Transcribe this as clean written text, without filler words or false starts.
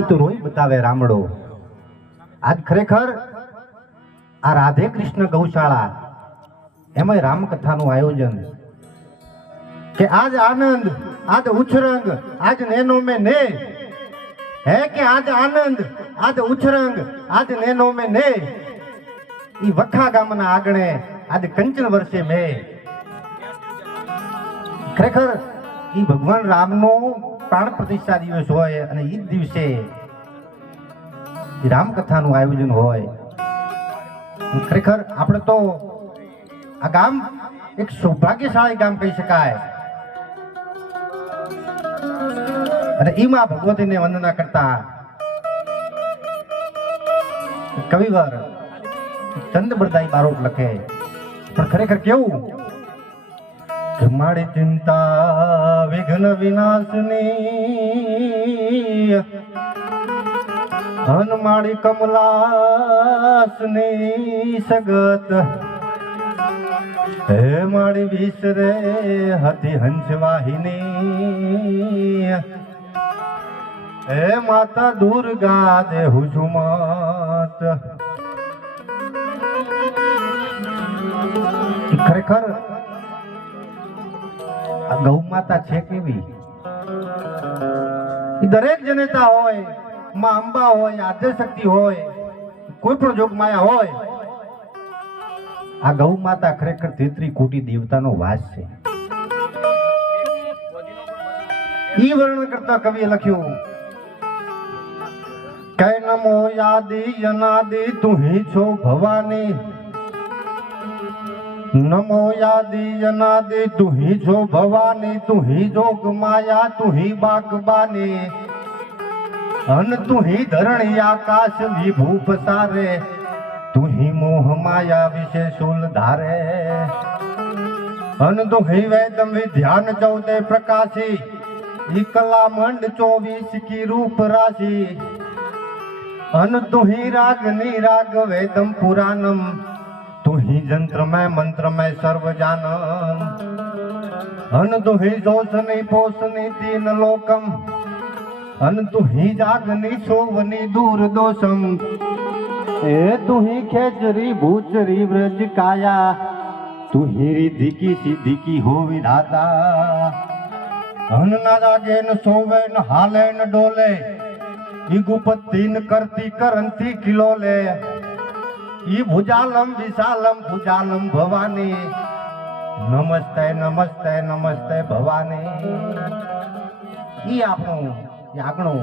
એ તો રોઈ બતાવે રામડો. આજ ખરેખર આ રાધે કૃષ્ણ ગૌશાળા એમાં રામકથાનું આયોજન કે આજ આનંદ આજ ઉછરંગ આજ નેનો મેં ને હે કે આજ આનંદ આજ ઉછરંગ આજ નેનો મેં ને ઈ વખા ગામના આગણે આજ કંચન વર્ષે મેં. ખરેખર ઈ ભગવાન રામનો પ્રાણ પ્રતિષ્ઠા દિવસ હોય અને ઈ દિવસે રામકથાનું આયોજન હોય. ખરેખર આપણે તો આ ગામ એક સૌભાગ્યશાળી ગામ કહી શકાય. અને ઈમાં ભગવતીને વંદના કરતા કવિવર ચંદબરદાઈ બારોટ લખે. પણ ખરેખર કેવું કે મારી ચિંતા વિઘ્ન વિનાશની હન મારી કમલાસની સગત હે મારી વિસરે હતી હંસવાહિની હે માતા દુર્ગા દેહુ છુમત. ખરેખર આ ગૌ માતા છે કેવી? દરેક જનેતા હોય, માં અંબા હોય, આદ્યશક્તિ હોય, કોઈ પણ જોગમાયા હોય, આ ગૌ માતા ખરેખર 33 કોટી દેવતાનો વાસ છે. ઈ વર્ણન કરતા કવિએ લખ્યું કે નમો યાદી અનાદિ તુહી છો ભવાની નમો યાદી અનાદિ તુહી છો ભવાની તુહી જોગ માયા તુહી બાગબાની અન તુહી ધરણી આકાશ વિભૂ પસારે તુહી મોહ માયા વિશે શૂલ ધારે અન તુહી વેદમ વિધ્યાન ચૌદે પ્રકાશી ઈ કલા મંડ 24 की रूप राशि अन तुही रागनी राग वेदम पुराणम तुही जंत्र में मंत्र में सर्व जानम अन तुही जोशनी पोषनी तीन लोकम अन तुही जागनी सोवनी दूर दोषम ए तुही खेचरी भूचरी व्रज काया तुही रिद्धि की सिद्धि की हो विधाता अन ना जागे न सोवे न हाले न डोले ई गुपति न करती करंती किलोले ई भुजालम विशालम भुजालम भवानी नमस्ते नमस्ते नमस्ते भवानी. ઈ આપણું આગણું